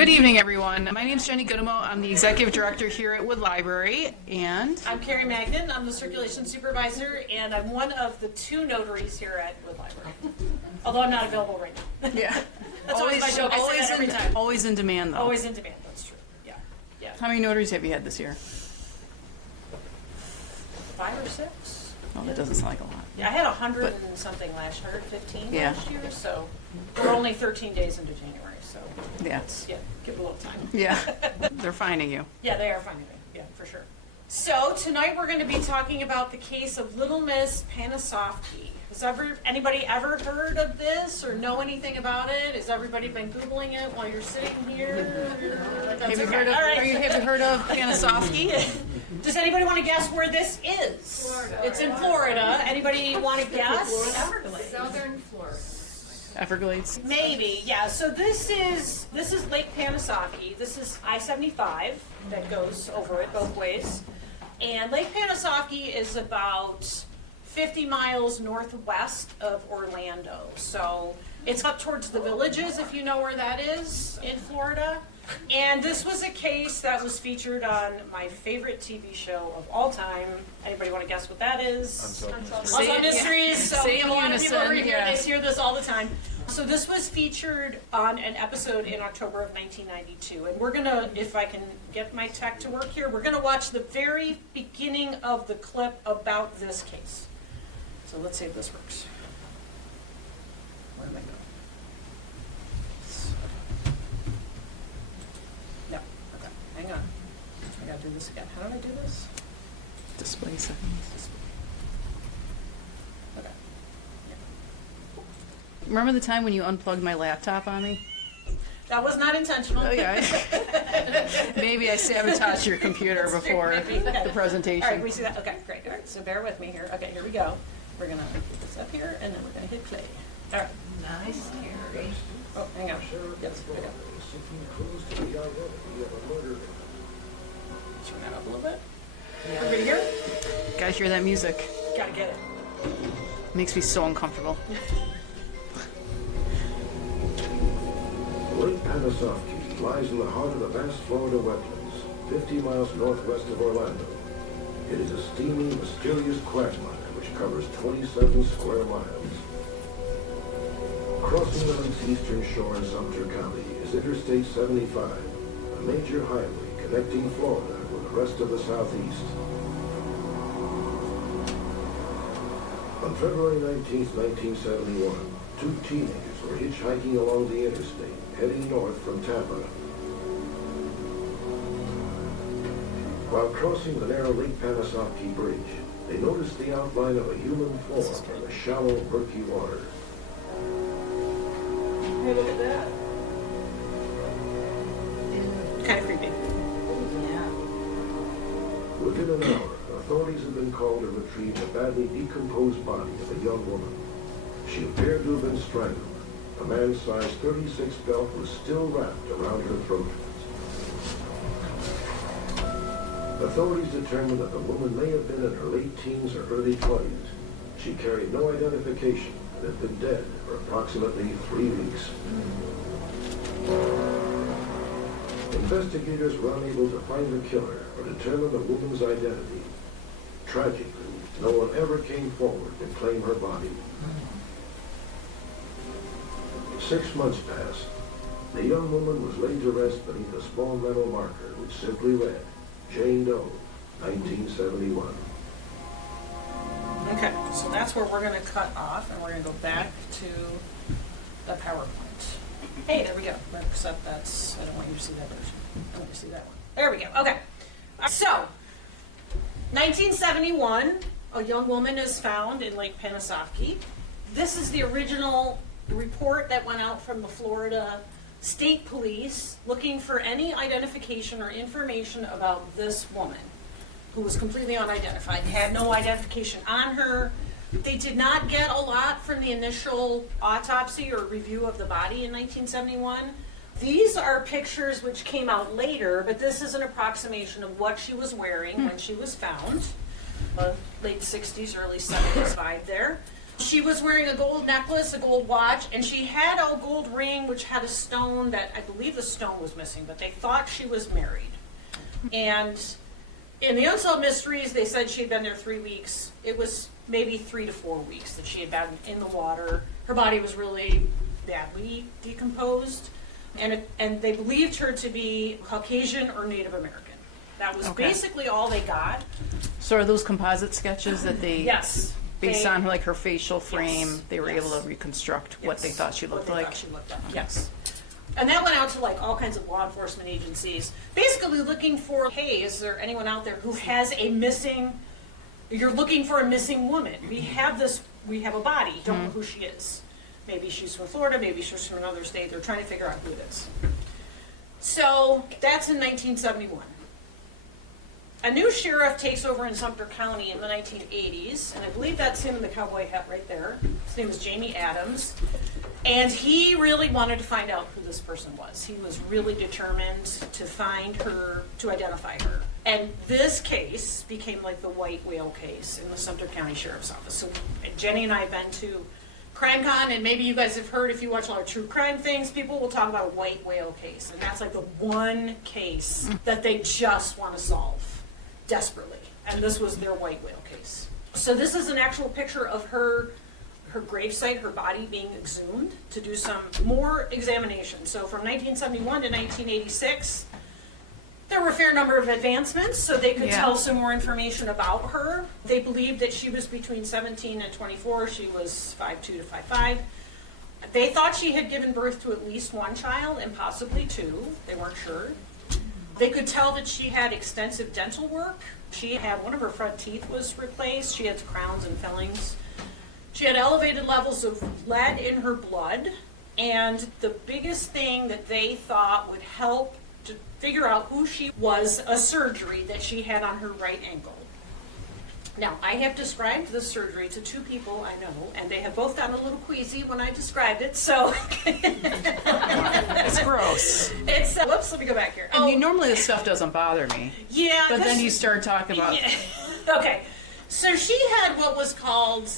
Good evening, everyone. My name is Jenny Goodemo. I'm the Executive Director here at Wood Library, and I'm Carrie Magnan. I'm the Circulation Supervisor, and I'm one of the two notaries here at Wood Library. Although I'm not available right now. yeah, That's always my joke. I say that every time. always in demand, though. Always in demand. That's true. Yeah. Yeah. How many notaries have you had this year? 5 or 6. Oh, that doesn't sound like a lot. Yeah, I had 100 and something last year, 115 Yeah. last year. So we're only 13 days into January. So Yeah. give it a little time. Yeah, they're finding you. Yeah, they are finding me. Yeah, for sure. So tonight we're going to be talking about the case of Little Miss Panasoffkee. Has anybody ever heard of this or know anything about it? Has everybody been Googling it while you're sitting here? Have you heard of? Have you heard of Panasoffkee? Does anybody want to guess where this is? Florida. It's in Florida. Anybody want to guess? Southern Florida. Everglades. Maybe, yeah. So this is Lake Panasoffkee. This is I-75 that goes over it both ways. And Lake Panasoffkee is about 50 miles northwest of Orlando. So it's up towards the Villages, if you know where that is in Florida. And this was a case that was featured on my favorite TV show of all time. Anybody want to guess what that is? Unsolved Mysteries. So we have a lot of people over here. They hear this all the time. So this was featured on an episode in October of 1992. And we're going to, if I can get my tech to work here, we're going to watch the very beginning of the clip about this case. So let's see if this works. Where am I going? No. Okay. Hang on. I got to do this again. How did I do this? Display settings. Okay. Remember the time when you unplugged my laptop on me? That was not intentional. Okay. Maybe I sabotaged your computer before Okay. the presentation. All right, we see that. Okay, great. All right, so bear with me here. Okay, here we go. We're going to put this up here, and then we're going to hit play. All right. Nice, Carrie. Oh, hang on. Yes, I got Turn that up a little bit. Everybody here? Guys, hear that music? Gotta get it. Makes me so uncomfortable. Lake Panasoffkee lies in the heart of the vast Florida wetlands, 50 miles northwest of Orlando. It is a steamy, mysterious quagmire which covers 27 square miles. Crossing the lake's eastern shore in Sumter County is Interstate 75, a major highway connecting Florida with the rest of the Southeast. On February 19, 1971, 2 teenagers were hitchhiking along the interstate, heading north from Tampa. While crossing the narrow Lake Panasoffkee Bridge, they noticed the outline of a human form in the shallow, murky water. Hey, look at that. Kind of creepy. Yeah. Within an hour, authorities had been called to retrieve the badly decomposed body of a young woman. She appeared to have been strangled. A man-sized 36 belt was still wrapped around her throat. Authorities determined that the woman may have been in her late teens or early 20s. She carried no identification and had been dead for approximately 3 weeks. Investigators were unable to find the killer or determine the woman's identity. Tragically, no one ever came forward to claim her body. 6 months passed. The young woman was laid to rest beneath a small metal marker which simply read, Jane Doe, 1971. Okay, so that's where we're going to cut off, and we're going to go back to the PowerPoint. Hey, there we go. Except that's, I don't want you to see that version. I want you to see that one. There we go. Okay. So, 1971, a young woman is found in Lake Panasoffkee. This is the original report that went out from the Florida State Police looking for any identification or information about this woman who was completely unidentified, had no identification on her. They did not get a lot from the initial autopsy or review of the body in 1971. These are pictures which came out later, but this is an approximation of what she was wearing when she was found. Late 60s, early 70s vibe there. She was wearing a gold necklace, a gold watch, and she had a gold ring which had a stone that I believe the stone was missing, but they thought she was married. And in the Unsolved Mysteries, they said she had been there 3 weeks. It was maybe 3 to 4 weeks that she had been in the water. Her body was really badly decomposed, and they believed her to be Caucasian or Native American. That was Okay. basically all they got. So are those composite sketches that they, Yes. based they- on like her facial frame, Yes, they were yes. able to reconstruct what they Yes, thought she what looked they like? thought she looked like. Yes. And that went out to like all kinds of law enforcement agencies, basically looking for, hey, is there anyone out there who has a missing, you're looking for a missing woman. We have a body, don't know who she is. Maybe she's from Florida, maybe she's from another state, they're trying to figure out who it is. So that's in 1971. A new sheriff takes over in Sumter County in the 1980s, and I believe that's him in the cowboy hat right there. His name was Jamie Adams, and he really wanted to find out who this person was. He was really determined to find her, to identify her. And this case became like the white whale case in the Sumter County Sheriff's Office. So Jenny and I have been to CrimeCon, and maybe you guys have heard, if you watch a lot of true crime things, people will talk about a white whale case, and that's like the one case that they just want to solve desperately, and this was their white whale case. So this is an actual picture of her gravesite, her body being exhumed to do some more examination. So from 1971 to 1986, there were a fair number of advancements, so they could tell some more information about her. They believed that she was between 17 and 24. She was 5'2" to 5'5". They thought she had given birth to at least one child and possibly two. They weren't sure. They could tell that she had extensive dental work. She had, one of her front teeth was replaced. She had crowns and fillings. She had elevated levels of lead in her blood. And the biggest thing that they thought would help to figure out who she was, a surgery that she had on her right ankle. Now, I have described this surgery to two people I know, and they have both gotten a little queasy when I described it, so. It's gross. It's, whoops, let me go back here. I mean, normally this stuff doesn't bother me, Yeah. but then this- you start talking about, Yeah. Okay, so she had what was called,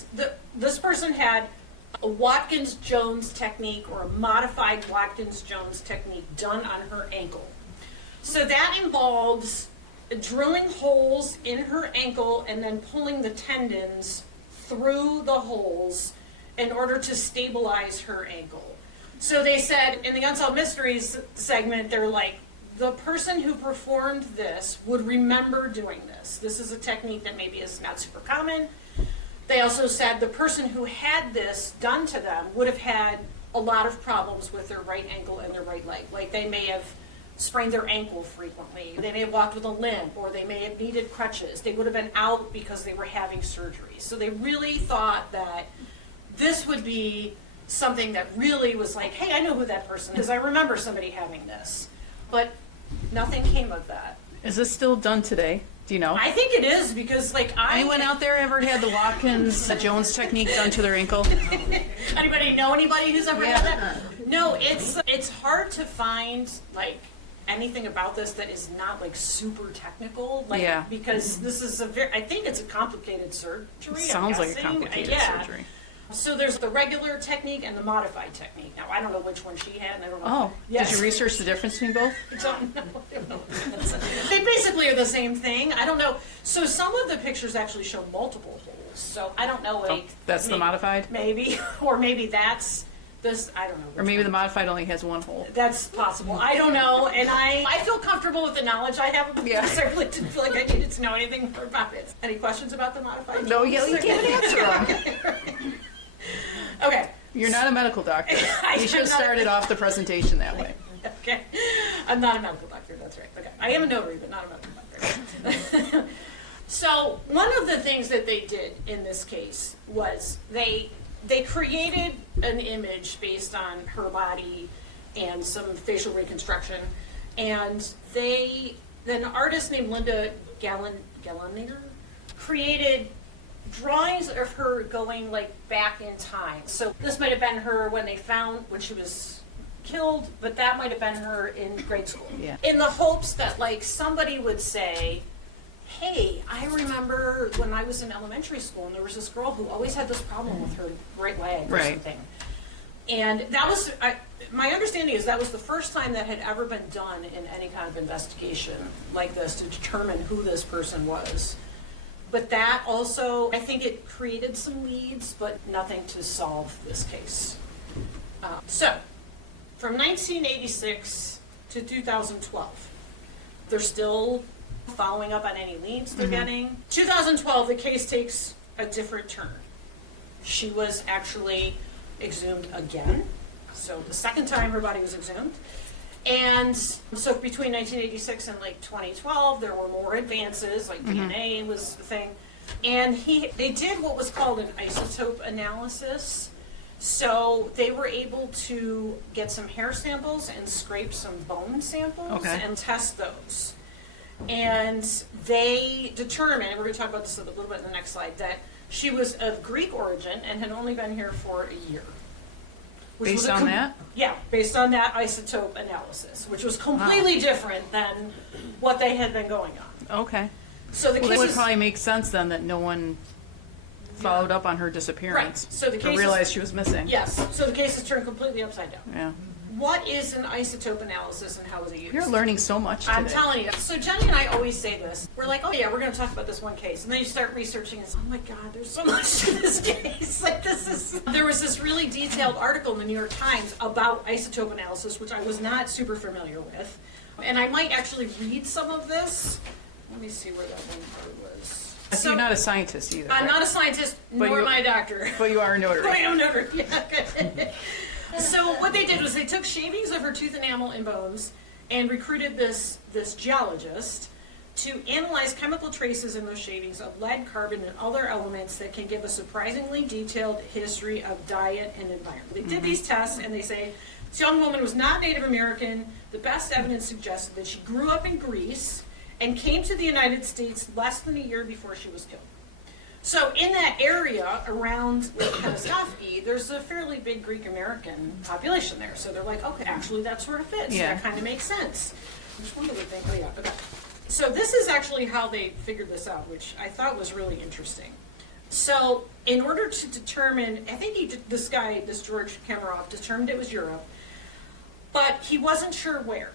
this person had a Watkins-Jones technique, or a modified Watkins-Jones technique done on her ankle. So that involves drilling holes in her ankle and then pulling the tendons through the holes in order to stabilize her ankle. So they said in the Unsolved Mysteries segment, they're like, the person who performed this would remember doing this. This is a technique that maybe is not super common. They also said the person who had this done to them would have had a lot of problems with their right ankle and their right leg. Like they may have sprained their ankle frequently. They may have walked with a limp, or they may have needed crutches. They would have been out because they were having surgery. So they really thought that this would be something that really was like, hey, I know who that person is, because I remember somebody having this. But nothing came of that. is this still done today? Do you know? I think it is, because like Anyone out there ever had the Watkins, the Jones technique done to their ankle? Anybody know anybody who's ever had that? No, it's hard to find like anything about this that is not like super technical, like Yeah. because this is I think it's a complicated surgery. I'm Sounds like a guessing. complicated Yeah. surgery. So there's the regular technique and the modified technique. Now I don't know which one she had, and I don't know. Oh, Yes. did you research the difference between both? Don't know. They basically are the same thing. I don't know. So some of the pictures actually show multiple holes. So I don't know. Like That's the maybe- modified? Maybe, or maybe that's this. I don't know. Or which maybe one. the modified only has one hole. That's possible. I don't know, and I feel comfortable with the knowledge I have about Yeah. this. I really didn't feel like I needed to know anything more about it. Any questions about the modified? No, you can't answer them. Okay. You're not a medical doctor. You should have started off the presentation that way. Okay. I'm not a medical doctor. That's right. Okay. I am a notary, but not a medical doctor. So one of the things that they did in this case was they created an image based on her body and some facial reconstruction, and an artist named Linda Galliner created drawings of her going like back in time. So this might have been her when she was killed, but that might have been her in grade school. Yeah. In the hopes that like somebody would say, hey, I remember when I was in elementary school and there was this girl who always had this problem with her right leg or Right. something. And that was, my understanding is that was the first time that had ever been done in any kind of investigation like this to determine who this person was. But that also, I think it created some leads, but nothing to solve this case. So, from 1986 to 2012, they're still following up on any leads they're getting. 2012, the case takes a different turn. She was actually exhumed again. So the second time her body was exhumed. And so between 1986 and like 2012, there were more advances, like DNA was the thing. And they did what was called an isotope analysis. So they were able to get some hair samples and scrape some bone samples and test those. And they determined, and we're going to talk about this a little bit in the next slide, that she was of Greek origin and had only been here for a year. Based on that? Yeah, based on that isotope analysis, which was completely different than what they had been going on. Okay. So the Well, case that would is, probably make sense then that no one followed up on her disappearance. Right. So the or case realized is, she was missing. yes, so the case is turned completely upside down. Yeah. What is an isotope analysis and how is it used? You're learning so much today. I'm telling you. So Jenny and I always say this. We're like, oh yeah, we're going to talk about this one case. And then you start researching and it's, oh my God, there's so much to this case. Like there was this really detailed article in the New York Times about isotope analysis, which I was not super familiar with. And I might actually read some of this. Let me see where that one was. So you're not a scientist either. I'm right? not a scientist, But nor you- am I a doctor. But you are a notary. I am notary. Yeah, good. So what they did was they took shavings of her tooth enamel and bones and recruited this geologist to analyze chemical traces in those shavings of lead, carbon, and other elements that can give a surprisingly detailed history of diet and environment. They did these tests and they say this young woman was not Native American. The best evidence suggested that she grew up in Greece and came to the United States less than a year before she was killed. So in that area around Lake Panasoffkee, there's a fairly big Greek American population there. So they're like, okay, actually that sort of fits. Yeah. That kind of makes sense. Which one do we think? Oh yeah, okay. So this is actually how they figured this out, which I thought was really interesting. So in order to determine, I think this George Kamarov, determined it was Europe, but he wasn't sure where.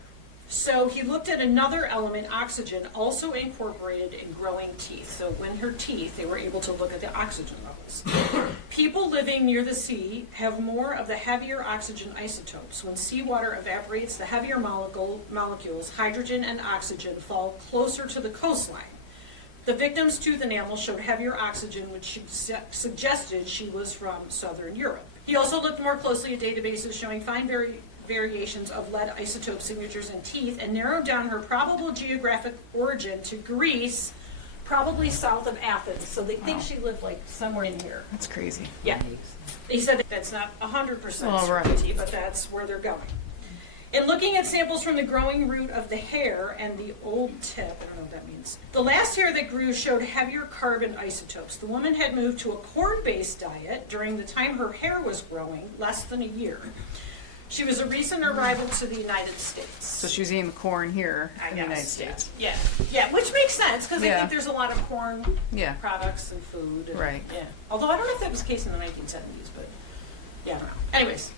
So he looked at another element, oxygen, also incorporated in growing teeth. So when her teeth, they were able to look at the oxygen levels. People living near the sea have more of the heavier oxygen isotopes. When seawater evaporates, the heavier molecules, hydrogen and oxygen, fall closer to the coastline. The victim's tooth enamel showed heavier oxygen, which suggested she was from Southern Europe. He also looked more closely at databases showing fine variations of lead isotope signatures in teeth and narrowed down her probable geographic origin to Greece, probably south of Athens. So they think she lived like somewhere in here. That's crazy. Yeah. He said that that's not 100% Well, right. certainty, but that's where they're going. In looking at samples from the growing root of the hair and the old tip, I don't know what that means, the last hair that grew showed heavier carbon isotopes. The woman had moved to a corn-based diet during the time her hair was growing, less than a year. She was a recent arrival to the United States. So she was eating the corn here I in the United guess, States. Yeah, which makes sense because I Yeah. think there's a lot of corn Yeah. products and food. And, Right. Yeah. Although I don't know if that was the case in the 1970s, but yeah, I don't know. Anyways,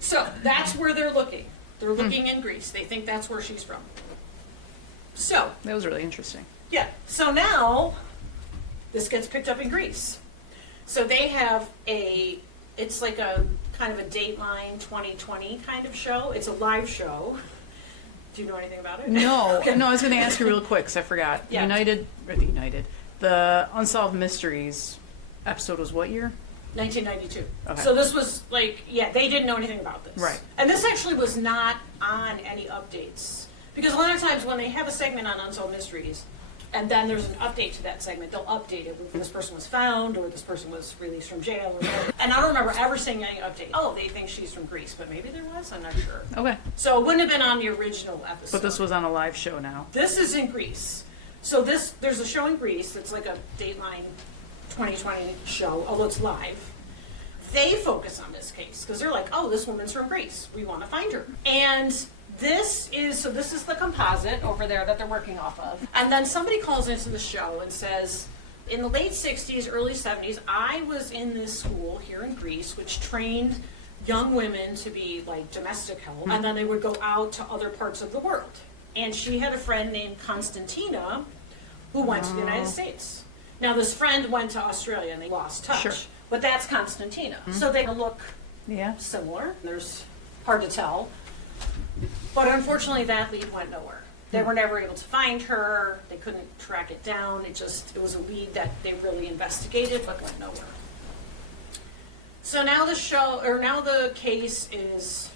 so that's where they're looking. They're looking in Greece. They think that's where she's from. So, That was really interesting. yeah. So now this gets picked up in Greece. So they have it's like a kind of a Dateline 2020 kind of show. It's a live show. Do you know anything about it? No, Okay. no, I was going to ask you real quick because I forgot. Yeah. The Unsolved Mysteries episode was what year? 1992. Okay. So this was like, yeah, they didn't know anything about this. Right. And this actually was not on any updates. Because a lot of times when they have a segment on Unsolved Mysteries, and then there's an update to that segment, they'll update it when this person was found, or this person was released from jail, or whatever. And I don't remember ever seeing any update. Oh, they think she's from Greece, but maybe there was, I'm not sure. Okay. So it wouldn't have been on the original episode. But this was on a live show now. This is in Greece. So there's a show in Greece that's like a Dateline 2020 show, although it's live. They focus on this case because they're like, oh, this woman's from Greece. We want to find her. And this is the composite over there that they're working off of. And then somebody calls into the show and says, in the late 60s, early 70s, I was in this school here in Greece, which trained young women to be like domestic help, and then they would go out to other parts of the world. And she had a friend named Constantina who went to the United States. Now this friend went to Australia and they lost touch, Sure. but that's Constantina. So they look Yeah. similar. There's hard to tell. But unfortunately that lead went nowhere. They were never able to find her. They couldn't track it down. It was a lead that they really investigated but went nowhere. So now the case is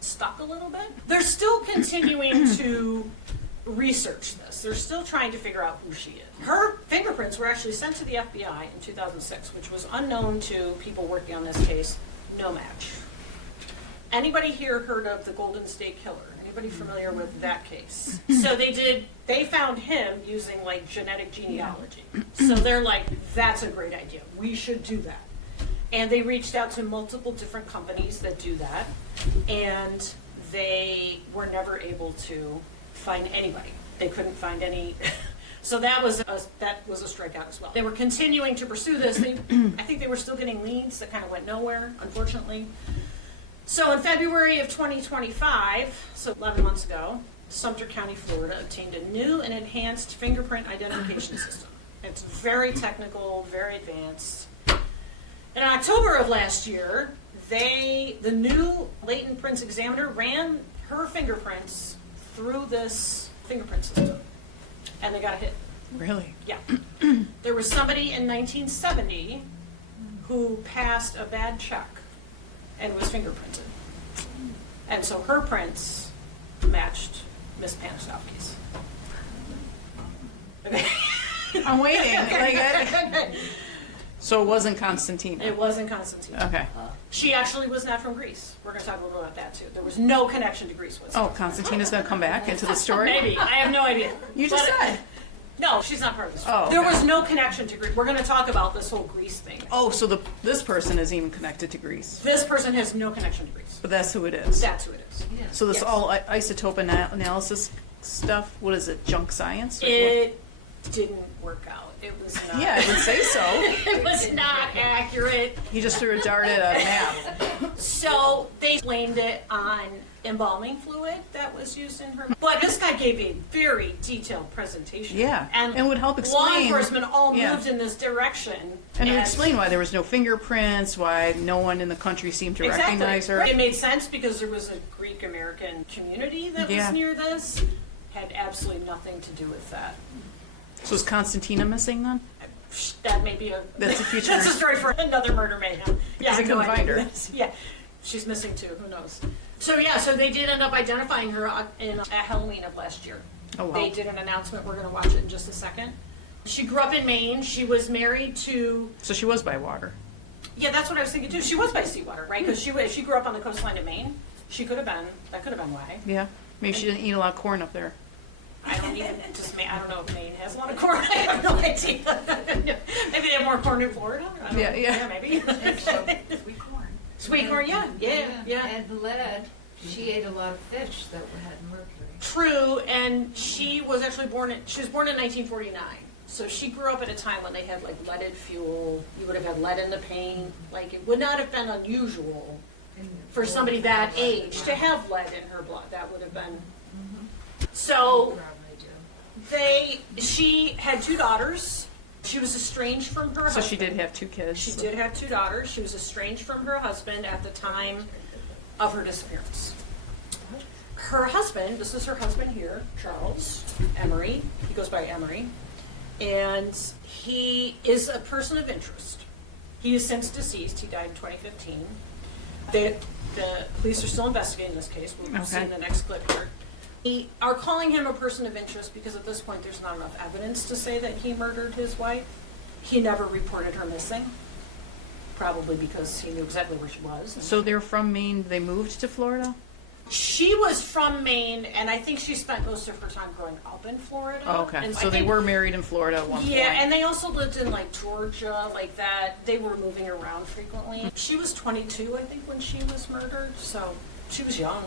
stuck a little bit. They're still continuing to research this. They're still trying to figure out who she is. Her fingerprints were actually sent to the FBI in 2006, which was unknown to people working on this case. No match. Anybody here heard of the Golden State Killer? Anybody familiar with that case? So they found him using like genetic genealogy. So they're like, that's a great idea. We should do that. And they reached out to multiple different companies that do that, and they were never able to find anybody. They couldn't find any. So that was a strikeout as well. They were continuing to pursue this. I think they were still getting leads that kind of went nowhere, unfortunately. So in February of 2025, so 11 months ago, Sumter County, Florida, obtained a new and enhanced fingerprint identification system. It's very technical, very advanced. In October of last year, the new latent prints examiner ran her fingerprints through this fingerprint system, and they got a hit. Really? Yeah. There was somebody in 1970 who passed a bad check and was fingerprinted. And so her prints matched Miss Panasoffkee's. Okay. I'm waiting. So it wasn't Constantina. It wasn't Constantine. Okay. She actually was not from Greece. We're going to talk a little about that too. There was no connection to Greece whatsoever. Oh, Constantina's gonna come back into the story? Maybe. I have no idea. You just But- said. No, she's not part of this. Oh, There okay. was no connection to Greece. We're going to talk about this whole Greece thing. Oh, so this person is even connected to Greece. This person has no connection to Greece. But that's who it is. That's who it is. So this Yes. all isotope analysis stuff, what is it, junk science? Or what? It didn't work out. It was not. Yeah, I would say so. It was not accurate. He just threw a dart at a map. So they blamed it on embalming fluid that was used in her. But this guy gave a very detailed presentation. Yeah, and would help Law explain- enforcement all yeah. moved in this direction. And to explain why there was no fingerprints, why no one in the country seemed to Exactly. recognize her. It made sense because there was a Greek American community that Yeah. was near this. Had absolutely nothing to do with that. So is Constantina missing then? That may be That's a future- That's a story for another murder mayhem. Yeah, Because they I have no couldn't find idea. her. Yeah, she's missing too. Who knows? So yeah, so they did end up identifying her at Halloween of last year. Oh, wow. They did an announcement. We're going to watch it in just a second. She grew up in Maine. She was married to. So she was by water. Yeah, that's what I was thinking too. She was by seawater, right? Because if she grew up on the coastline of Maine, she could have been. That could have been why. Yeah. Maybe she didn't eat a lot of corn up there. I don't know if Maine has a lot of corn. I have no idea. Maybe they have more corn in Florida. I don't Yeah, know. yeah. Maybe. Sweet corn. Sweet corn, yeah. And lead. She ate a lot of fish that had mercury. True, and she was actually born in 1949. So she grew up at a time when they had like leaded fuel. You would have had lead in the paint. Like it would not have been unusual for somebody that age to have lead in her blood. That would have been. So she had two daughters. She was estranged from her husband. So she did have two kids. She did have two daughters. She was estranged from her husband at the time of her disappearance. Her husband, this is her husband here, Charles Emery. He goes by Emery. And he is a person of interest. He is since deceased. He died in 2015. The police are still investigating this case. We'll see in the next clip here. They are calling him a person of interest because at this point there's not enough evidence to say that he murdered his wife. He never reported her missing, probably because he knew exactly where she was. So they're from Maine. They moved to Florida? She was from Maine, and I think she spent most of her time growing up in Florida. Oh, okay. And So I they think- were married in Florida at one point. Yeah, and they also lived in like Georgia, like that. They were moving around frequently. She was 22, I think, when she was murdered, so she was young.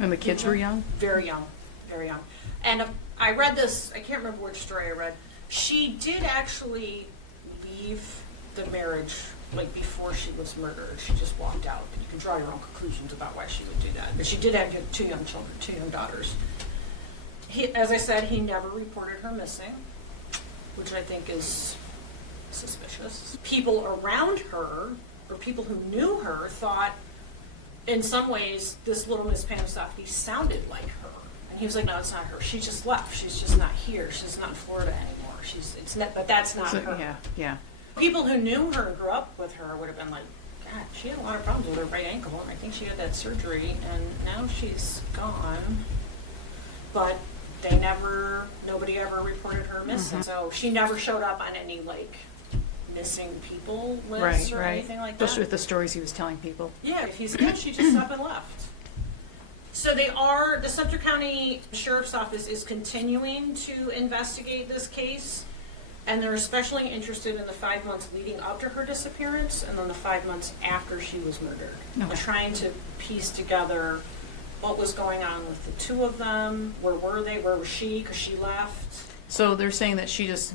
And the kids were young? Very young, very young. And I read this, I can't remember which story I read. She did actually leave the marriage like before she was murdered. She just walked out. You can draw your own conclusions about why she would do that. But she did have 2 young children, 2 young daughters. As I said, he never reported her missing, which I think is suspicious. People around her, or people who knew her, thought in some ways this Little Miss Panasoffkee sounded like her. And he was like, no, it's not her. She just left. She's just not here. She's not in Florida anymore. But that's not her. Yeah, yeah. People who knew her and grew up with her would have been like, God, she had a lot of problems with her right ankle, and I think she had that surgery, and now she's gone. But nobody ever reported her missing. So she never showed up on any, like, missing people lists or anything like that. Especially with the stories he was telling people. Yeah, if he's good, she just up and left. So the Sumter County Sheriff's Office is continuing to investigate this case, and they're especially interested in the 5 months leading up to her disappearance and then the 5 months after she was murdered. Okay. They're trying to piece together what was going on with the 2 of them, where were they, where was she, because she left. So they're saying that she just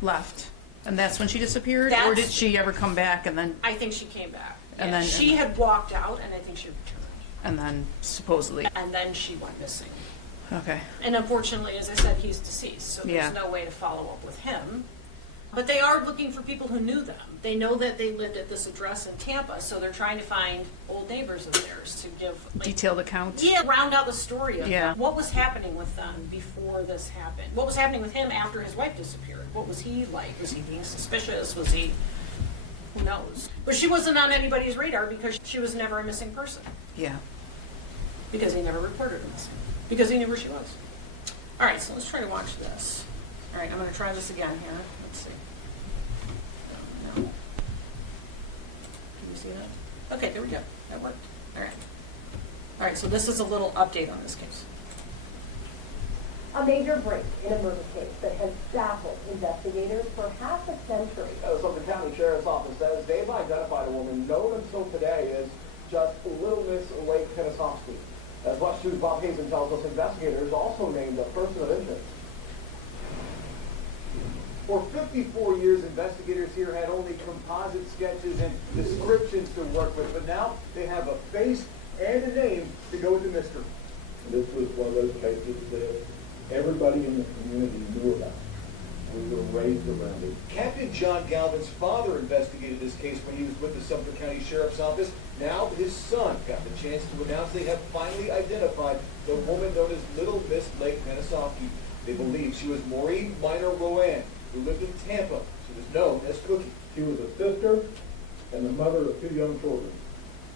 left, and that's when she disappeared? Or That's- did she ever come back and then, I think she came back. And Yeah, then- she had walked out, and I think she returned. supposedly? And then she went missing. Okay. And unfortunately, as I said, he's deceased, so Yeah. there's no way to follow up with him. But they are looking for people who knew them. They know that they lived at this address in Tampa, so they're trying to find old neighbors of theirs to give, like, Detailed account? yeah, round out the story of Yeah. what was happening with them before this happened. What was happening with him after his wife disappeared? What was he like? Was he being suspicious? Was he, who knows? But she wasn't on anybody's radar because she was never a missing person. Yeah. Because he never reported her missing. Because he knew where she was. All right, so let's try to watch this. All right, I'm going to try this again here. Let's see. No. Can you see that? Okay, there we go. That worked. All right. All right, so this is a little update on this case. A major break in a murder case that has baffled investigators for half a century. The Sumter County Sheriff's Office says they've identified a woman known until today as just Little Miss Lake Panasoffkee. As Watch 2's Bob Hazen tells us, investigators also named a person of interest. For 54 years, investigators here had only composite sketches and descriptions to work with, but now they have a face and a name to go with the mystery. This was one of those cases that everybody in the community knew about. We were raised around it. Captain John Galvin's father investigated this case when he was with the Sumter County Sheriff's Office. Now his son got the chance to announce they have finally identified the woman known as Little Miss Lake Panasoffkee. They believe she was Maureen Minor Rowan, who lived in Tampa. She was known as Cookie. She was a sister and the mother of 2 young children.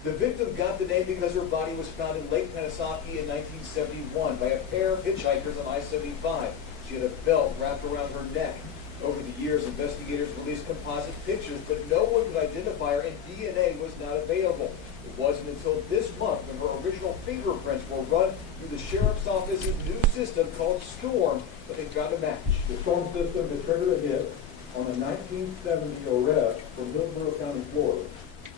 The victim got the name because her body was found in Lake Panasoffkee in 1971 by a pair of hitchhikers on I-75. She had a belt wrapped around her neck. Over the years, investigators released composite pictures, but no one could identify her, and DNA was not available. It wasn't until this month when her original fingerprints were run through the Sheriff's Office's new system called Storm that they found a match. The storm system had triggered a hit on a 1970 arrest from Hillsborough County, Florida,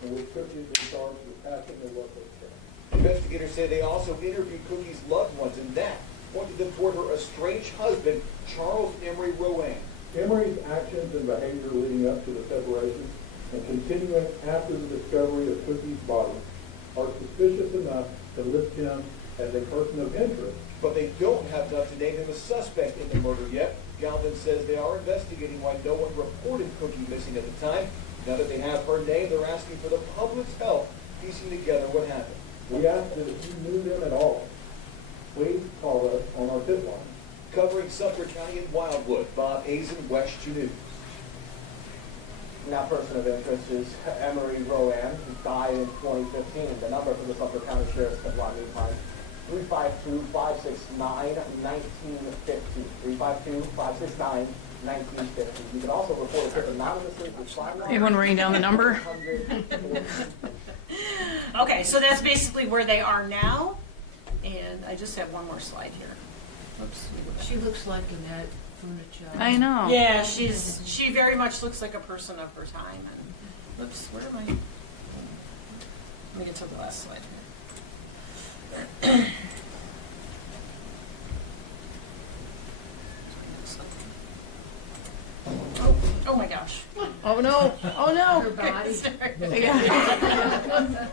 in which Cookie had been charged with passing a worthless check. Investigators say they also interviewed Cookie's loved ones, and that pointed them toward her estranged husband, Charles Emery Rowan. Emery's actions and behavior leading up to the separation and continuing after the discovery of Cookie's body are suspicious enough to list him as a person of interest. But they don't have enough to name him a suspect in the murder yet. Galvin says they are investigating why no one reported Cookie missing at the time. Now that they have her name, they're asking for the public's help piecing together what happened. We ask that if you knew them at all, please call us on our tip line. Covering Sumter County and Wildwood, Bob Hazen, West 2 News. Now, person of interest is Emery Rowan, who died in 2015. The number for the Sumter County Sheriff's Department meantime, 352-569-1950. 352-569-1950. You can also report a tip anonymously with 5 Anyone writing down the number? Okay, so that's basically where they are now. And I just have one more slide here. Oops. She looks like Annette Funicello. I know. Yeah, she very much looks like a person of her time. And oops, where am I? Let me get to the last slide here. Oh my gosh. Oh no, oh no. Her body. Yeah.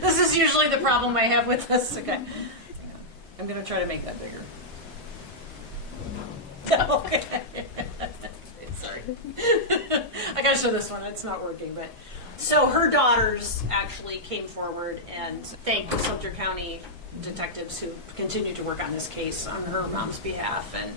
This is usually the problem I have with this. Okay. I'm going to try to make that bigger. Okay. Sorry. I got to show this one. It's not working. But so her daughters actually came forward and thanked the Sumter County detectives who continued to work on this case on her mom's behalf. And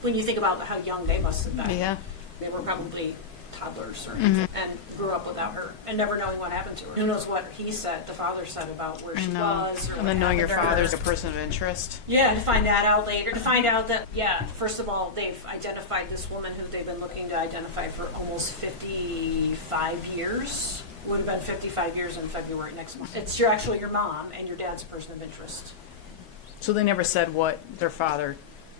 when you think about how young they must have been, Yeah. they were probably toddlers or and grew up without her and never knowing what happened to her. Who knows what he said, the father said about where I she know. was. Or And what then knowing your happened to her. father's a person of interest. Yeah, to find that out later. To find out that, yeah, first of all, they've identified this woman who they've been looking to identify for almost 55 years. Would have been 55 years in February next month. It's actually your mom, and your dad's a person of interest. So they never said what their father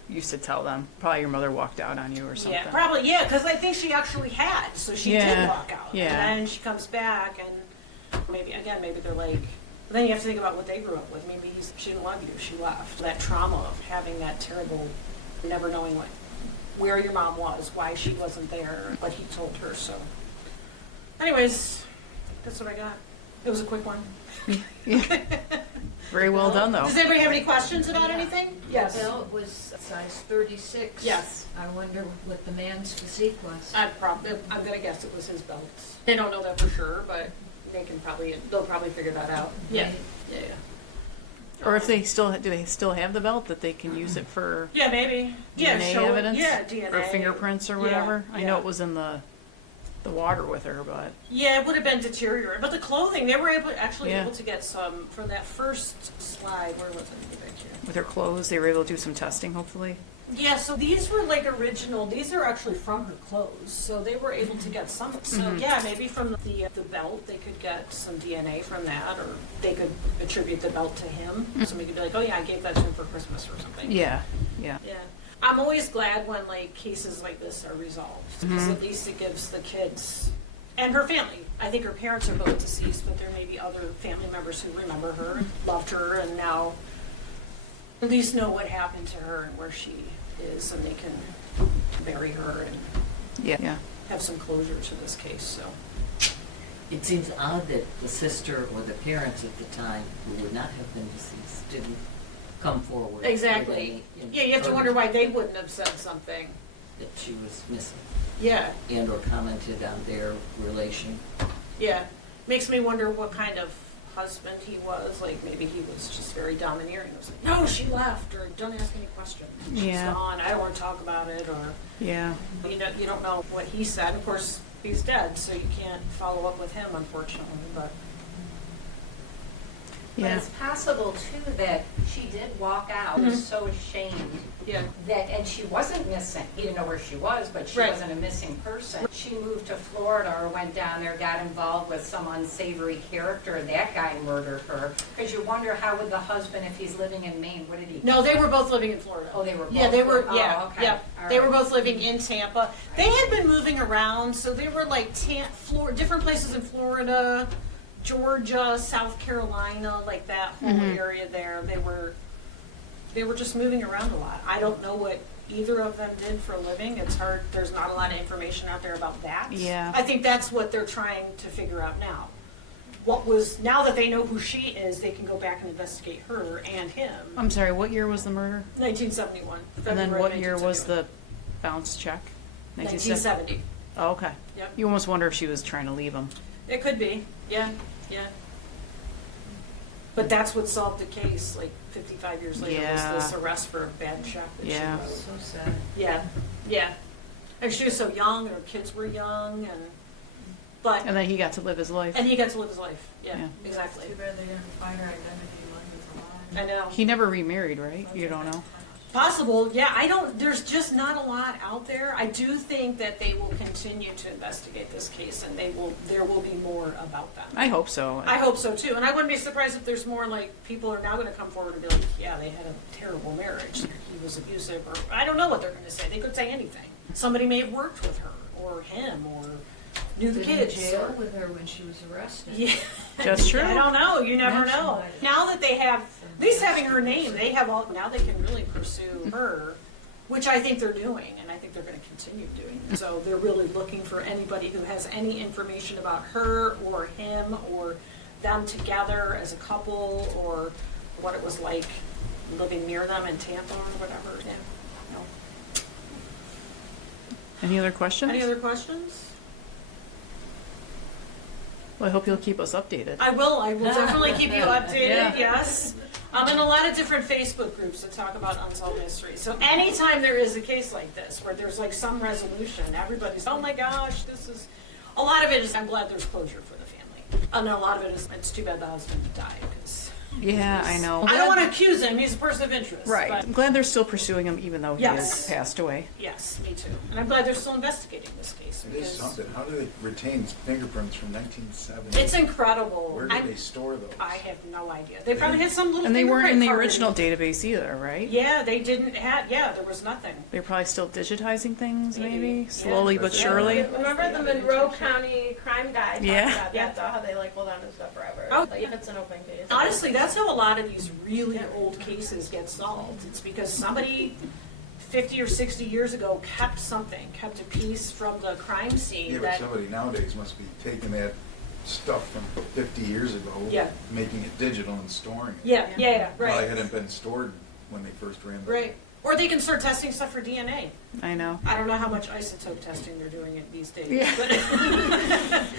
used to tell them. Probably your mother walked out on you or something. Yeah, probably, yeah, because I think she actually had, so she did Yeah, walk out. yeah. And then she comes back, and maybe they're like, but then you have to think about what they grew up with. Maybe she didn't love you, she left. That trauma of having that terrible, never knowing where your mom was, why she wasn't there, what he told her, so. Anyways, that's what I got. It was a quick one. Very well done, though. Does anybody have any questions about anything? Yes. The belt was size 36. Yes. I wonder what the man's physique was. I'm gonna guess it was his belt. They don't know that for sure, but they'll probably figure that out. Yeah. Right. Yeah. Or if they do they still have the belt that they can use it for Yeah, maybe. Yeah, DNA show evidence? It. Yeah, DNA. Or fingerprints or Yeah, whatever? I know yeah. it was in the water with her, but Yeah, it would have been deteriorated. But the clothing, they were able Yeah. to get some from that first slide. Where was it? Let me get back here. with her clothes, they were able to do some testing, hopefully. Yeah, so these were like original. These are actually from her clothes, so they were able to get some. So yeah, maybe from the belt they could get some DNA from that, or they could attribute the belt to him. Somebody could be like, oh yeah, I gave that to him for Christmas or something. Yeah, yeah. Yeah. I'm always glad when like cases like this are resolved, because at least it gives the kids and her family. I think her parents are both deceased, but there may be other family members who remember her, loved her, and now at least know what happened to her and where she is, and they can bury her and Yeah, yeah. have some closure to this case. So It seems odd that the sister or the parents at the time, who would not have been deceased, didn't come forward. exactly. Yeah, you have to wonder why they wouldn't have said something. That she was missing, Yeah, and or commented on their relation. yeah. Makes me wonder what kind of husband he was. Like maybe he was just very domineering. He was like, no, she left, or don't ask any questions. She's Yeah. gone. I don't want to talk about it, or Yeah. you don't know what he said. Of course, he's dead, so you can't follow up with him, unfortunately. But But Yeah. it's possible too that she did walk out, was so ashamed yeah, that, and she wasn't missing. He didn't know where she was, but she Right. wasn't a missing person. She moved to Florida or went down there, got involved with some unsavory character, and that guy murdered her. Because you wonder, how would the husband, if he's living in Maine, what did he? no, they were both living in Florida. Oh, they were Yeah, both they were. living- Yeah, oh, okay. yeah. All They were right. both living in Tampa. They had been moving around, so they were like different places in Florida, Georgia, South Carolina, like that whole area there. They were just moving around a lot. I don't know what either of them did for a living. It's hard. There's not a lot of information out there about that. Yeah. I think that's what they're trying to figure out now. Now that they know who she is, they can go back and investigate her and him. I'm sorry, what year was the murder? 1971. And then February what year was 1971. the bounce check? 1970. Oh, okay. Yep. You almost wonder if she was trying to leave him. It could be. Yeah, yeah. But that's what solved the case, like 55 years later, Yeah. was this arrest for a bad check that Yeah. she wrote. So sad. Yeah, yeah. And she was so young, and her kids were young, but And then he got to live his life. he got to live his life. Yeah, Yeah. exactly. Too bad they didn't find her identity when he was alive. I know. He never remarried, right? You don't know? Possible, yeah. There's just not a lot out there. I do think that they will continue to investigate this case, and there will be more about them. I hope so. I hope so too, and I wouldn't be surprised if there's more like people are now going to come forward and be like, yeah, they had a terrible marriage, he was abusive, or I don't know what they're going to say. They could say anything. Somebody may have worked with her, or him, or knew the Been kids. in jail or- with her when she was arrested. Yeah. That's true. I don't know. You never Mention know. it. Now that they have least having her name, they have all, now they can really pursue her, which I think they're doing, and I think they're gonna continue doing it. So they're really looking for anybody who has any information about her or him or them together as a couple, or what it was like living near them in Tampa or whatever, yeah. No. Any other questions? Any other questions? Well, I hope you'll keep us updated. I will definitely keep you updated, Yeah. yes. I'm in a lot of different Facebook groups that talk about unsolved mysteries. So anytime there is a case like this, where there's like some resolution, everybody's, oh my gosh, this is, a lot of it is, I'm glad there's closure for the family. And a lot of it is, it's too bad the husband died, because Yeah, I know. I don't want to accuse him, he's a person of interest. Right. But I'm glad they're still pursuing him even though he Yes. has passed away. yes, me too. And I'm glad they're still investigating this case. It is because something. How do they retain fingerprints from 1970? It's incredible. Where do they store those? I have no idea. They probably had some little And they weren't in the fingerprint original card. database either, right? Yeah, they didn't have, yeah, there was nothing. They're probably still digitizing things, Maybe, maybe? yeah. Slowly but surely. Remember the Monroe County crime guy talked Yeah. about that, though, how they like hold on to stuff forever. Oh. Like if it's an open case. Honestly, that's how a lot of these really old cases get solved. It's because somebody 50 or 60 years ago kept something, kept a piece from the crime scene Yeah, but that, somebody nowadays must be taking that stuff from 50 years ago, Yeah. making it digital and storing it. yeah, Probably right, hadn't been stored when they first ran the right. Or they can start testing stuff for DNA. I know. I don't know how much isotope testing they're doing it these days. Yeah. But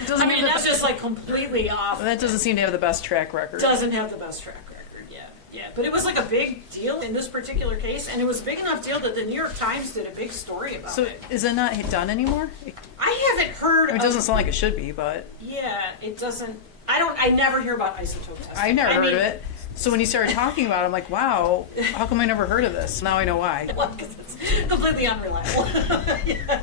Doesn't I have mean, the- that's just like completely off. That doesn't seem to have the best track record. Doesn't have the best track record, yeah. Yeah, but it was like a big deal in this particular case, and it was a big enough deal that the New York Times did a big story about So it. is it not done anymore? I haven't heard It of, doesn't sound like it should be, but yeah, it doesn't, I never hear about isotope testing. I never heard mean, of it. So when you started talking about it, I'm like, wow, how come I never heard of this? Now I know why. Well, because it's completely unreliable. Yeah.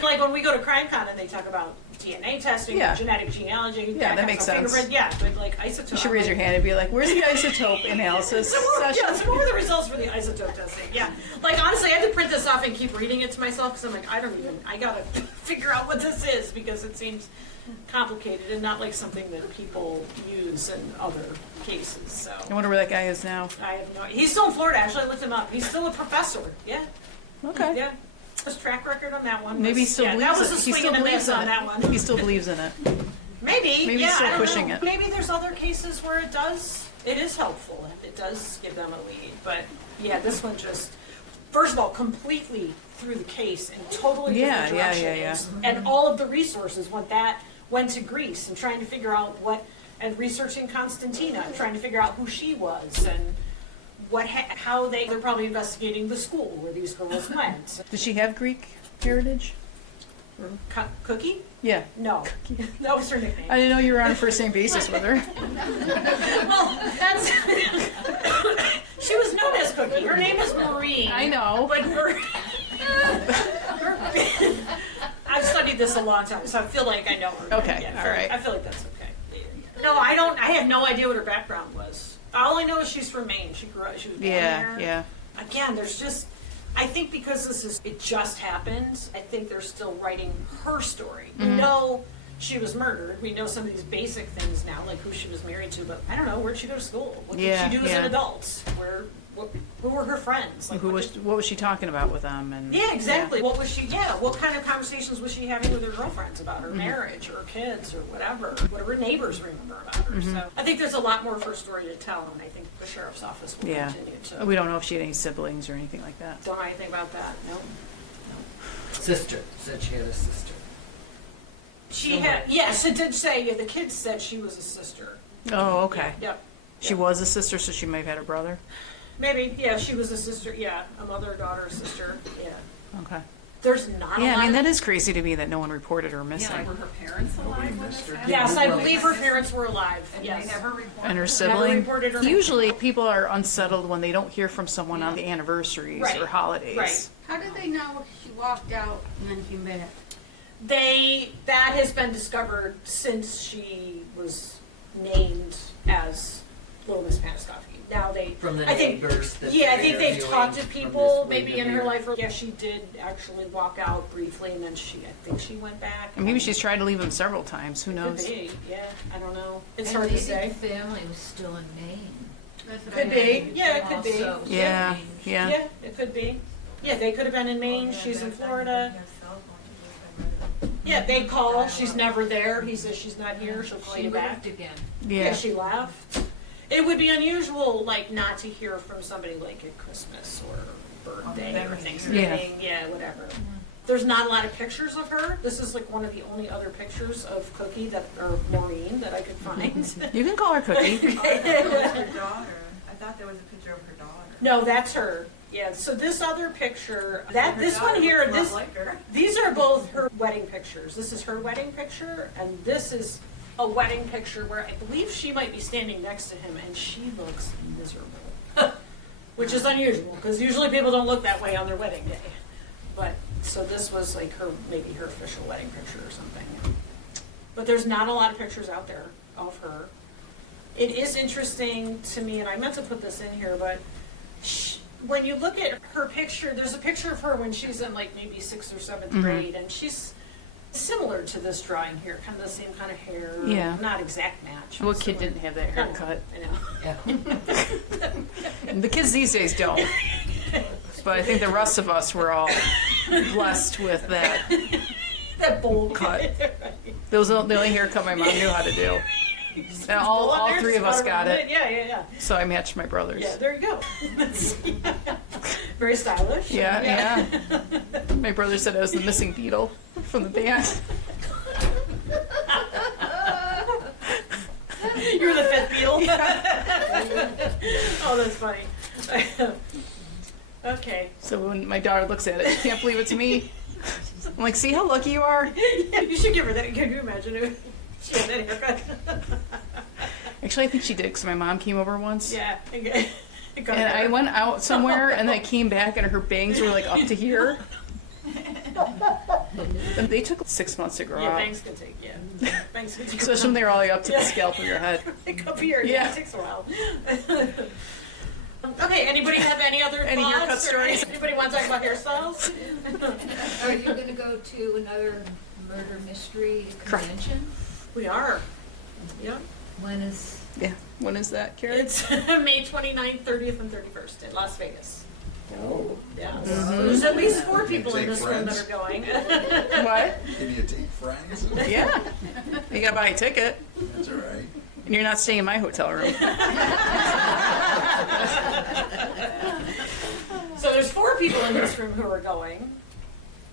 Like when we go to CrimeCon and they talk about DNA testing, Yeah. genetic genealogy, Yeah, that kind makes of sense. fingerprint, yeah, but like isotope. You should raise your hand and be like, where's the isotope analysis So what, session? yeah, so what were the results for the isotope testing? Yeah, like honestly, I had to print this off and keep reading it to myself because I'm like, I gotta figure out what this is because it seems complicated and not like something that people use in other cases. So I wonder where that guy is now. I have no. He's still in Florida. Actually, I looked him up. He's still a professor. Yeah. Okay. Yeah. His track record on that one. Maybe he was, still yeah, believes that was it. a He swing still and a believes miss in on it. that one. He still believes in it. Maybe. Maybe he's yeah, still I don't pushing know. it. Maybe there's other cases where it does. It is helpful. It does give them a lead. But yeah, this one just. First of all, completely threw the case in totally different Yeah, directions. And all of the resources went to Greece and trying to figure out and researching Constantina, trying to figure out who she was and how they're probably investigating the school where these girls went. Did she have Greek heritage? Cookie? Yeah. No, that was her nickname. I didn't know you were on a first name basis with her. Well, that's she was known as Cookie. Her name is Marie. I know. But I've studied this a long time, so I feel like I know her. Okay, Yeah, all right. I feel like that's okay. No, I don't. I have no idea what her background was. All I know is she's from Maine. She grew up. She was born Yeah, there. yeah. Again, there's just. I think because it just happened. I think they're still writing her story. We know she was murdered. We know some of these basic things now, like who she was married to. But I don't know, where'd she go to school? What did she do as an adult? Who were her friends? Like, What was she talking about with them? And yeah, exactly. What was she? Yeah, what kind of conversations was she having with her girlfriends about her marriage or her kids or whatever? What do her neighbors remember about her? So I think there's a lot more of her story to tell, and I think the sheriff's office will continue to. We don't know if she had any siblings or anything like that. Don't know anything about that. No. Sister, said she had a sister. She had. Yes, it did say. Yeah, the kids said she was a sister. Oh, okay. Yep. She was a sister, so she may have had a brother. Maybe. Yeah, she was a sister. Yeah, a mother, daughter, sister. Yeah. Okay. There's not. Yeah, a lot I mean, of that is crazy to me that no one reported her missing. Yeah, were her parents alive when this happened? Yes, I believe her parents were alive. And Yes. they never reported. And her Never sibling. reported her. Usually people are unsettled when they don't hear from someone on the anniversaries Right. or holidays. Right. How did they know she walked out and then came back? That has been discovered since she was named as Little Miss Panasoffkee. Now From the I think, neighbors that yeah, I they're think they've interviewing talked to from people this maybe point in of her view. life. Yeah, she did actually walk out briefly, and then I think she went back. And maybe she's tried to leave him several times. Who knows? Could be, yeah, I don't know. It's And hard to maybe say. the family was still in Maine. Could be, yeah, it could be. Also, Yeah, yeah. Yeah, it could be. Yeah, they could have been in Maine, she's in Florida. Yeah, they call, she's never there, he says she's not here, she'll call She you back. moved again. Yeah, Yeah. she left. It would be unusual, like, not to hear from somebody like at Christmas or birthday or Thanksgiving, yeah, whatever. There's not a lot of pictures of her. This is like one of the only other pictures of Cookie that, or Maureen, that I could find. You can call her Cookie. Her daughter. I thought there was a picture of her daughter. No, that's her. Yeah, so this other picture, this one here, Looks this, like her. these are both her wedding pictures. This is her wedding picture, and this is a wedding picture where I believe she might be standing next to him, and she looks miserable. Which is unusual, because usually people don't look that way on their wedding day. But, so this was like her, maybe her official wedding picture or something. But there's not a lot of pictures out there of her. It is interesting to me, and I meant to put this in here, but when you look at her picture, there's a picture of her when she's in like maybe 6th or 7th grade, and she's similar to this drawing here, kind of the same kind of hair. Yeah. Not exact match. but What kid similar. didn't have that haircut? I know. Yeah. The kids these days don't. But I think the rest of us were all blessed with that. That bowl Cut. Right. That was the only haircut my mom knew how to do. And all three of us got it. Yeah. So I matched my brothers. Yeah, there you go. Very stylish. Yeah. My brother said I was the missing Beatle from the band. You were the 5th Beatle. Oh, that's funny. Okay. So when my daughter looks at it, she can't believe it's me. I'm like, see how lucky you are? Yeah, you should give her that. Can you imagine if she had that haircut? Actually, I think she did because my mom came over once. Yeah. Okay. And I went out somewhere and then I came back and her bangs were like up to here. And they took 6 months to grow Yeah, out. bangs can take, bangs can take. Especially when they were all the way up to the scalp of your head. Like up here, Yeah. it takes a while. Okay, anybody have any other Any thoughts? haircut or stories? Anybody want to talk about hairstyles? Are you gonna go to another murder mystery Correct. convention? We are. Yeah. When is, Yeah. When is that, Carrie? It's May 29th, 30th, and 31st in Las Vegas. Oh. Yeah. So there's at least 4 people in Take this room that friends. are going. What? Can you take friends? Yeah. You gotta buy a ticket. That's all right. And you're not staying in my hotel room. So there's 4 people in this room who are going.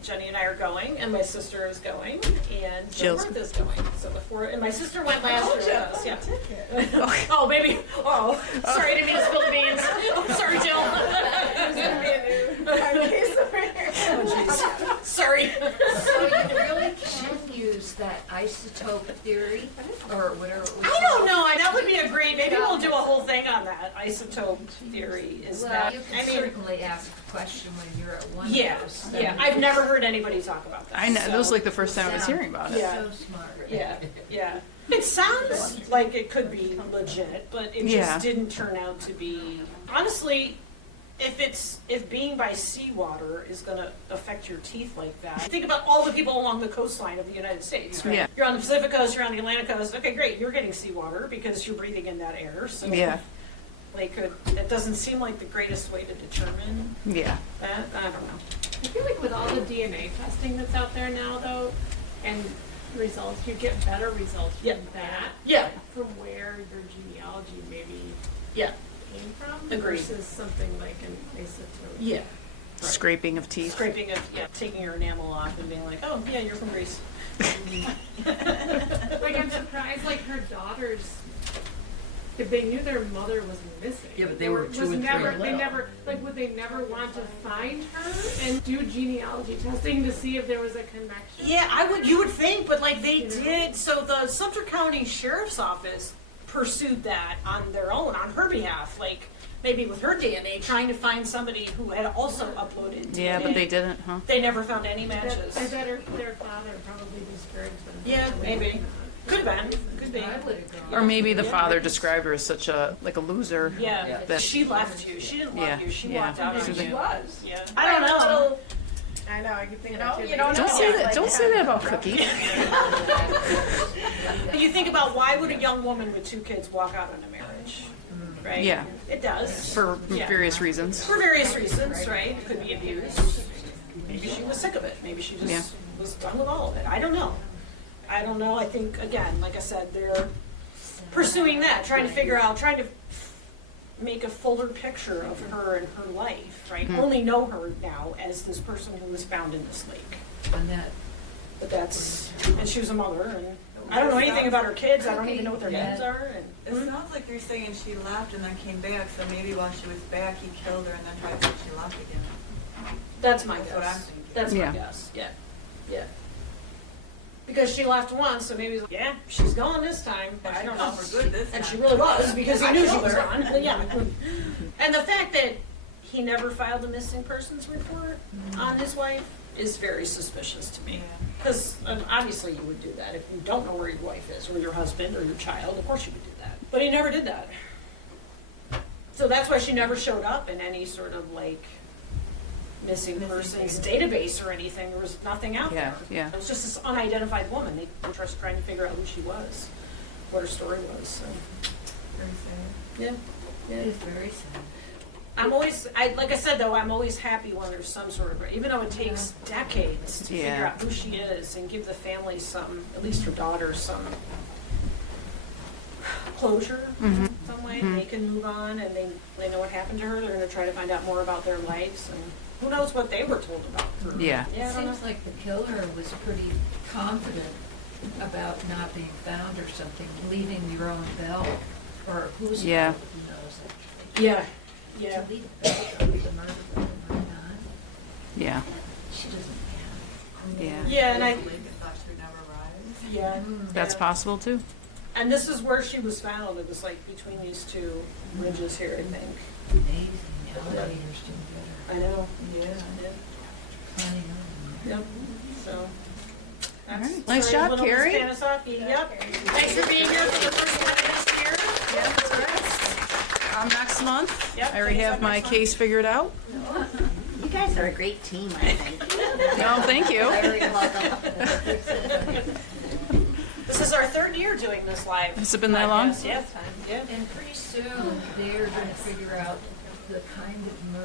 Jenny and I are going, and my sister is going, and Jill Jill's- Bertha's going. So the 4, and my sister went last year with us. Yeah. Oh, maybe. Oh, sorry, I didn't mean to spill the beans. Oh, sorry, Jill. Oh, jeez. Sorry. so you really can use that isotope theory, or whatever it was. I don't know. That would be a great. Maybe we'll do a whole thing on that. Isotope theory is Well, that. you I can mean, certainly ask a question when you're at one yeah, of those. yeah. I've never heard anybody talk about that. I know. So, That was like the first time I was hearing about it. Yeah. So smart. yeah. It sounds like it could be legit, but it Yeah. just didn't turn out to be. Honestly, if being by seawater is going to affect your teeth like that, think about all the people along the coastline of the United States. Right? Yeah. You're on the Pacific coast, you're on the Atlantic coast. Okay, great. You're getting seawater because you're breathing in that air. So Yeah. they could. It doesn't seem like the greatest way to determine Yeah. that. I don't know. I feel like with all the DNA testing that's out there now, though, and results, you get better results from Yeah. that. Yeah. From where your genealogy maybe Yeah. came from. Agreed. Versus something like an isotope. Yeah. Scraping of teeth. Scraping of taking your enamel off and being like, oh yeah, you're from Greece. Like I'm surprised, like her daughters, if they knew their mother was missing. Yeah, but they were 2 and 3 never, little. They never, like, would they never want to find her and do genealogy testing to see if there was a connection? Yeah, you would think, but like they did. So the Sumter County Sheriff's Office pursued that on their own, on her behalf, like maybe with her DNA, trying to find somebody who had also uploaded DNA. Yeah, but they didn't, huh? They never found any matches. I bet their father probably discouraged them. Yeah, maybe. Could have been. Could be. I would have Or maybe the father described her as such a loser. Yeah, That- she left you. She didn't love Yeah, you. She yeah. walked out on She you. was. Yeah. I don't know. I know, I could think You know, that too. you don't Don't know. say that. Don't say that about Cookie. You think about why would a young woman with 2 kids walk out on a marriage? right? Yeah. It does. For Yeah. various reasons. For various reasons, right? It could be abuse. Maybe she was sick of it. Maybe she just Yeah. was done with all of it. I don't know. I don't know. I think, again, like I said, they're pursuing that, trying to make a fuller picture of her and her life, right? Only know her now as this person who was found in this lake. On that. But that's, and she was a mother, and I don't know anything about her kids. I don't even know what their names are. And It sounds like you're saying she left and then came back, so maybe while she was back, he killed her and then tried to say she left again. that's my That's what I'm guess. thinking. That's my Yeah. guess. Yeah. Yeah. Because she left once, so maybe, yeah, she's gone this time. But I don't know. For good this And she time. really was, because he I knew she killed was her. gone. But yeah. And the fact that he never filed a missing persons report on his wife is very suspicious to me. Because obviously you would do that. If you don't know where your wife is, or your husband, or your child, of course you would do that. But he never did that. So that's why she never showed up in any sort of like missing persons database or anything. There was nothing out Yeah, there. yeah. It was just this unidentified woman. They were just trying to figure out who she was, what her story was. So. Very sad. Yeah. It is very sad. I'm always, like I said though, I'm always happy when there's some sort of, even though it takes decades to figure Yeah. out who she is and give the family some, at least her daughter, some closure in some way. They can move on and they know what happened to her. They're going to try to find out more about their lives and who knows what they were told about her. Yeah. Yeah, I It don't know. seems like the killer was pretty confident about not being found or something, leaving your own belt, or who's Yeah. belt, who knows actually. Yeah. Yeah. To leave a belt with the murder weapon right on, Yeah. she doesn't have. Yeah. Yeah, and I, Lake and thought she would never rise. yeah. That's yeah. possible too. And this is where she was found. It was like between these two ridges here, I think. Amazing, alligators do better. I know. Yeah. Yeah. Climbing on them. Yep. So. That's All right. the Nice story of job, Little Miss Carrie. Panasoffkee. Yep. Thanks for being here for the first one this year. Yeah, that's right. Next month, Yep, I already thanks have so my much. case figured out. You guys are a great team, I think. No, thank you. Very welcome. This is our third year doing this live. Has it been that long? podcast. Yeah. Yeah. And pretty soon, they're gonna figure out the kind of murder